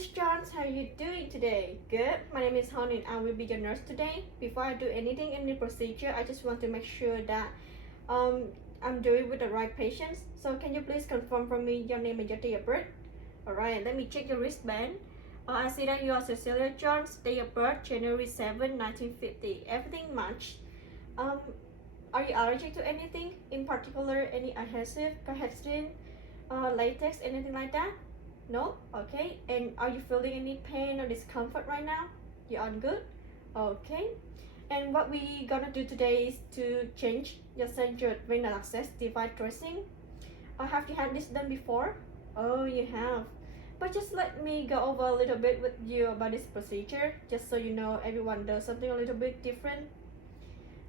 Mrs. Jones, how are you doing today? Good. My name is Honey and I will be your nurse today. Before I do anything in the procedure, I just want to make sure that I'm doing with the right patients. So can you please confirm for me your name and your date of birth? Alright, let me check your wristband. I see that you are Cecilia Jones, date of birth January 7, 1950. Everything matched. Are you allergic to anything? In particular, any adhesive, cohestin, latex, anything like that? No? Okay. And are you feeling any pain or discomfort right now? You're all good? Okay. And what we gonna do today is to change your central renal access device dressing. Have you had this done before? Oh, you have. But just let me go over a little bit with you about this procedure, just so you know everyone does something a little bit different.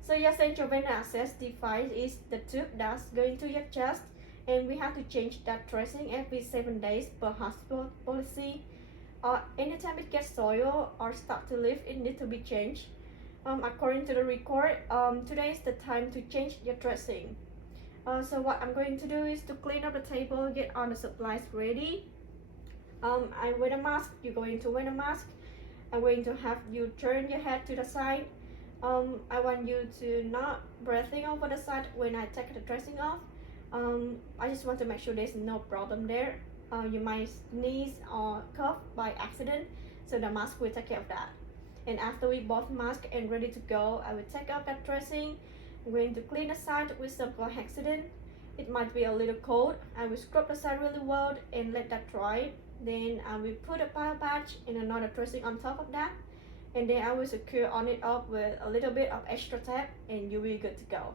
So your central venous access device is the tube that's going to your chest, and we have to change that dressing every 7 days per hospital policy. Anytime it gets soiled or start to leak, it needs to be changed. According to the record, today is the time to change your dressing. So what I'm going to do is to clean up the table, get all the supplies ready. I wear a mask, you're going to wear a mask. I'm going to have you turn your head to the side. I want you to not breathing over the side when I take the dressing off. I just want to make sure there's no problem there. You might sneeze or cough by accident, so the mask will take care of that. And after we both mask and ready to go, I will take out that dressing. I'm going to clean the side with some chlorhexidine. It might be a little cold. I will scrub the side really well and let that dry. Then I will put a bio patch and another dressing on top of that. And then I will secure on it up with a little bit of extra tape and you'll be good to go.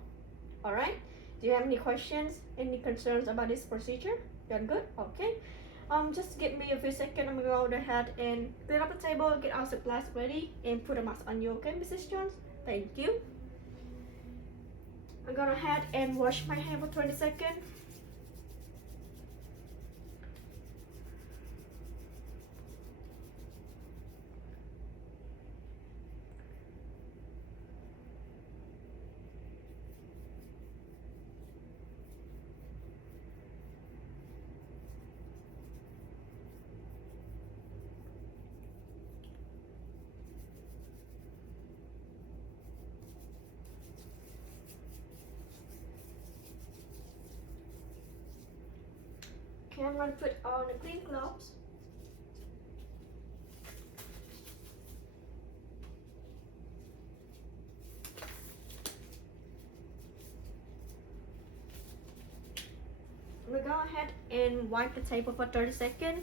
Alright? Do you have any questions, any concerns about this procedure? You're good? Okay. Just give me a few seconds. I'm gonna go ahead and clean up the table, get our supplies ready, and put a mask on you, okay, Mrs. Jones? Thank you. I'm gonna head and wash my hair for 20 seconds. Okay, I'm gonna put on the clean gloves. We'll go ahead and wipe the table for 30 seconds.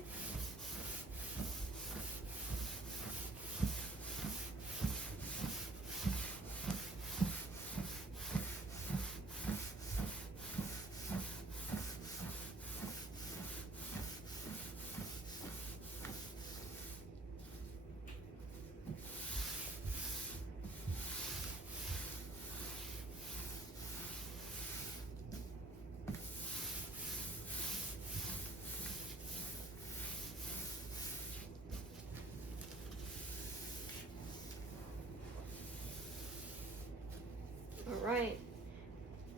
Alright,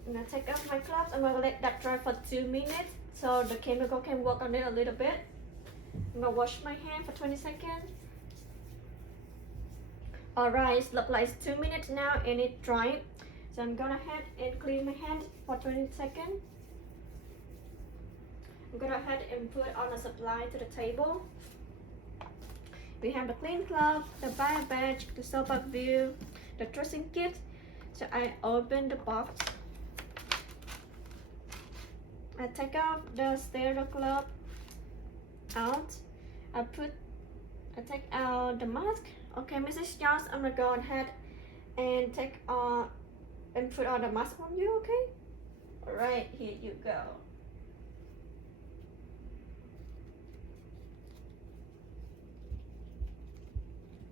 I'm gonna take off my gloves. I'm gonna let that dry for 2 minutes so the chemical can work on it a little bit. I'm gonna wash my hand for 20 seconds. Alright, it's look like it's 2 minutes now and it dried. So I'm gonna head and clean my hand for 20 seconds. I'm gonna head and put on a supply to the table. We have the clean cloth, the bio badge, the soap view, the dressing kit. So I open the box. I take out the sterile glove out. I take out the mask. Okay, Mrs. Jones, I'm gonna go ahead and take and put on the mask on you, okay? Alright, here you go.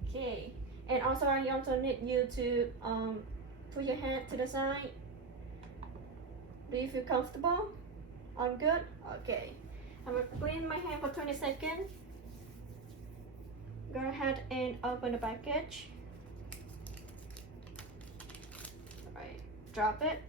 Okay, and also I also need you to put your hand to the side. Do you feel comfortable? All good? Okay. I'm gonna clean my hand for 20 seconds. Go ahead and open the package. Alright, drop it.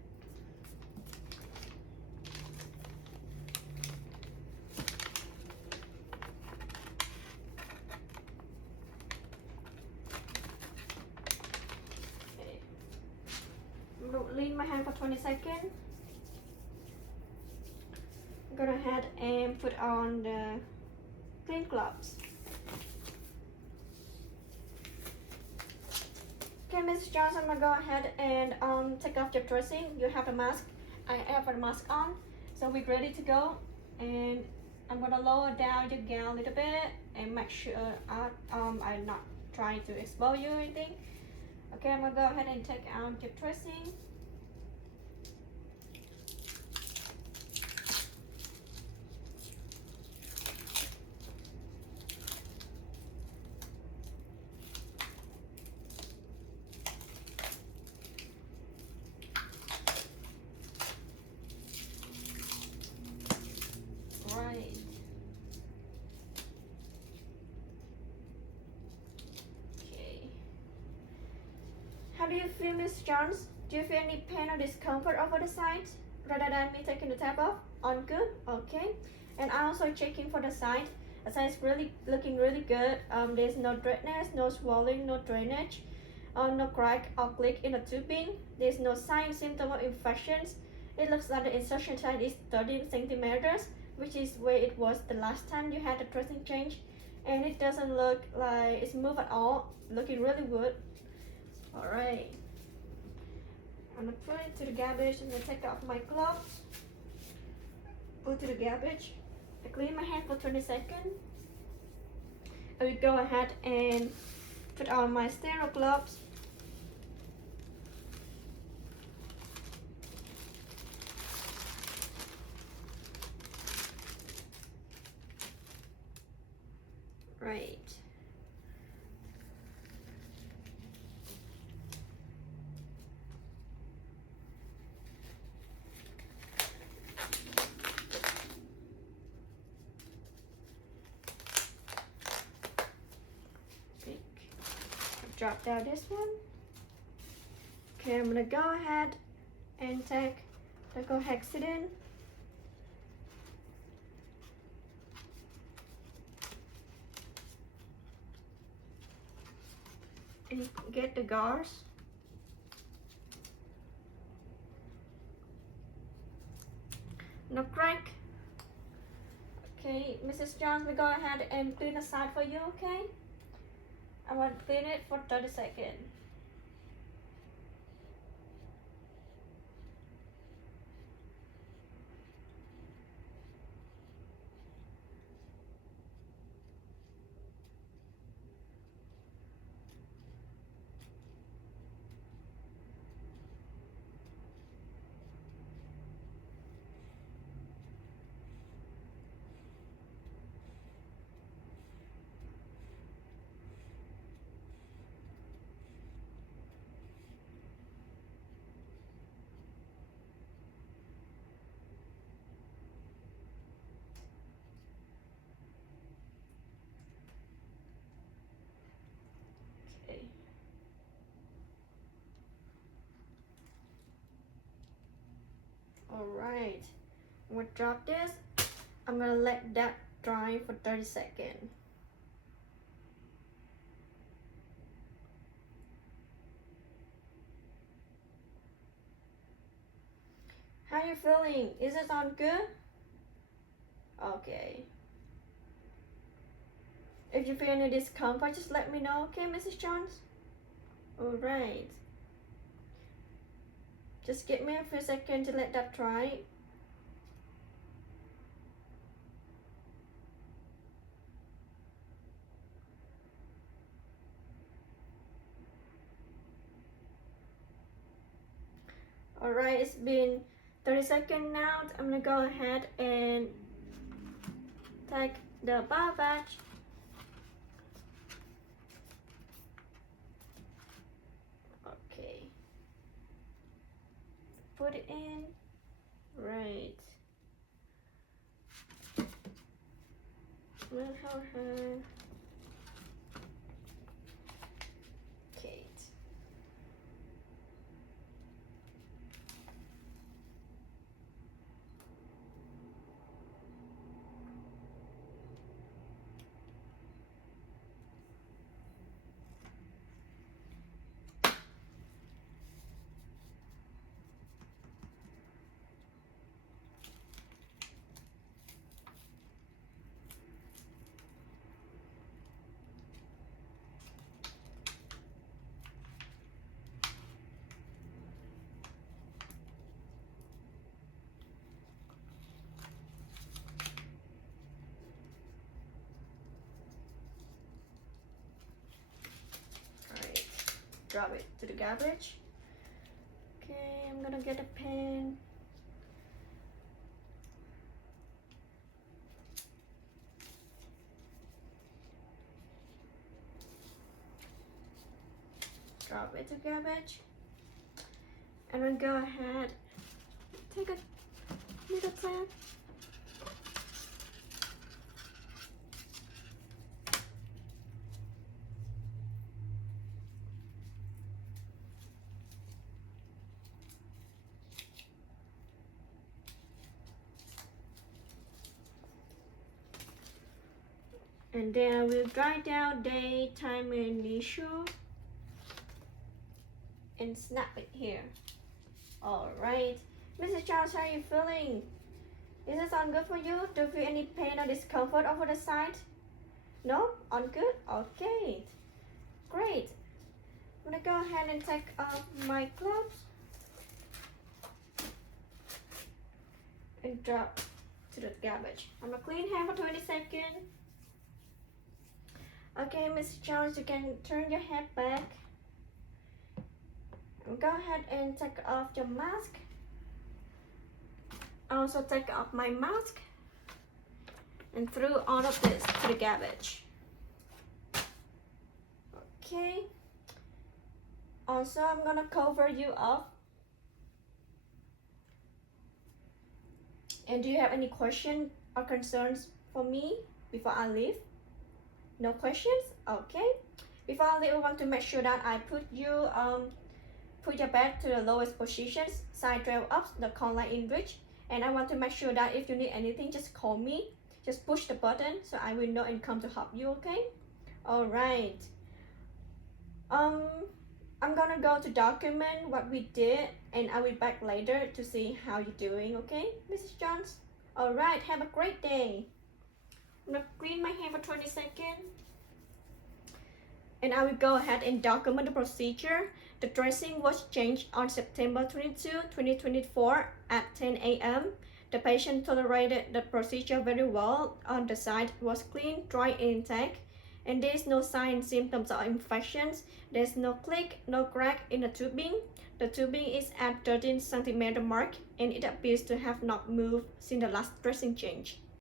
clean my hand for 20 seconds. I'm gonna ahead and put on the clean gloves. Okay, Mrs. Johnson, I'm gonna go ahead and take off your dressing. You have the mask. I have the mask on, so we're ready to go. And I'm gonna lower down your gown a little bit and make sure I'm not trying to expose you or anything. Okay, I'm gonna go ahead and take out your dressing. Right. Okay. How do you feel, Miss Jones? Do you feel any pain or discomfort over the side rather than me taking the tab off? On good, okay. And I'm also checking for the side. The side is really looking really good. There's no redness, no swelling, no drainage, no crack or click in the tubing. There's no sign symptom of infections. It looks like the insertion side is 13 centimeters, which is where it was the last time you had the dressing change, and it doesn't look like it's moved at all. Looking really good. All right, I'm gonna put it to the garbage. I'm gonna take off my gloves, put to the garbage. I clean my hand for 20 seconds. I will go ahead and put on my sterile gloves. Right. Drop down this one. Okay, I'm gonna go ahead and take the cohexidine. And get the gauze. No crack. Okay, Mrs. Jones, we go ahead and clean the side for you, okay? I want to clean it for 30 seconds. Okay. All right, I'm gonna drop this. I'm gonna let that dry for 30 seconds. How are you feeling? Is it sound good? Okay. If you feel any discomfort, just let me know, okay, Mrs. Jones? All right. Just give me a few seconds to let that dry. Alright, it's been 30 seconds now. I'm gonna go ahead and take the bar batch. Okay. Put it in. Right. Let her. Okay. drop it to the garbage. Okay, I'm gonna get a pen. Drop it to garbage. And then go ahead, take a little tab. And then I will write down date, time, and issue, and snap it here. Alright, Mrs. Charles, how are you feeling? Is this all good for you? Do you feel any pain or discomfort over the side? No? All good? Okay, great. I'm gonna go ahead and take off my gloves and drop to the garbage. I'm gonna clean hand for 20 seconds. Okay, Mrs. Charles, you can turn your head back. And go ahead and take off your mask. Also take off my mask and throw all of this to the garbage. Okay. Also, I'm gonna cover you up. And do you have any questions or concerns for me before I leave? No questions? Okay. Before I leave, I want to make sure that I put your back to the lowest positions, side trail up, the collar in reach. And I want to make sure that if you need anything, just call me. Just push the button so I will know and come to help you, okay? Alright. I'm gonna go to document what we did and I will be back later to see how you're doing, okay, Mrs. Jones? Alright, have a great day. I'm gonna clean my hand for 20 seconds. And I will go ahead and document the procedure. The dressing was changed on September 22, 2024 at 10 a.m. The patient tolerated the procedure very well. On the side was clean, dry, and intact. And there's no sign, symptoms, or infections. There's no click, no crack in the tubing. The tubing is at 13 cm mark and it appears to have not moved since the last dressing change.